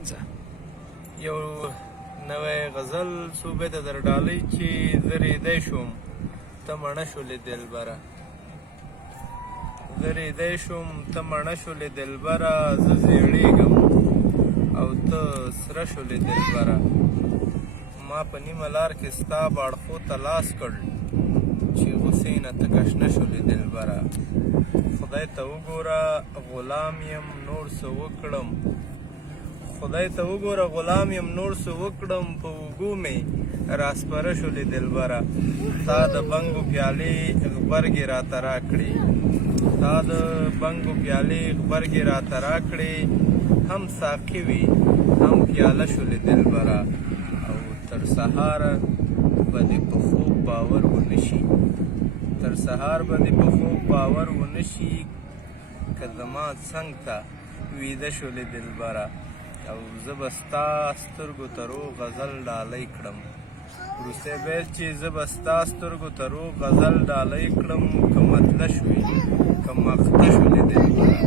یو نوی غزل صوبې ته در ډالۍ چې زه ریدی شوم ته مڼه شولې دلبره زه ریدی شوم ته مڼه شولې دلبره زه زیړېږم او ته سره شولې دلبره ما په نیمه لار کې ستا باړخو ته لاس کړ چې غوسې نه ته کشنه شولې دلبره خدای ته وګوره غلام یم نور څه وکړم خدای ته وګوره غلام یم نور څه وکړم په اوږو مې راسپره شولې دلبره تا د بنګو پیالې غبرګې راته راکړې تا د بنګو پیالې غبرګې راته راکړې هم ساقي وي هم پیاله شولې دلبره او تر سهاره به دې په خوب باور ونه شي تر سهار به دې په خوب باور ونه شي که زما څنګ ته ویده شولې دلبره او زه به ستا سترګو ته روغ غزل ډالۍ کړم وروستی بیت چې زه به ستا سترګو ته روغ غزل ډالۍ کړم که مطله شوې که مقته شولې دلبره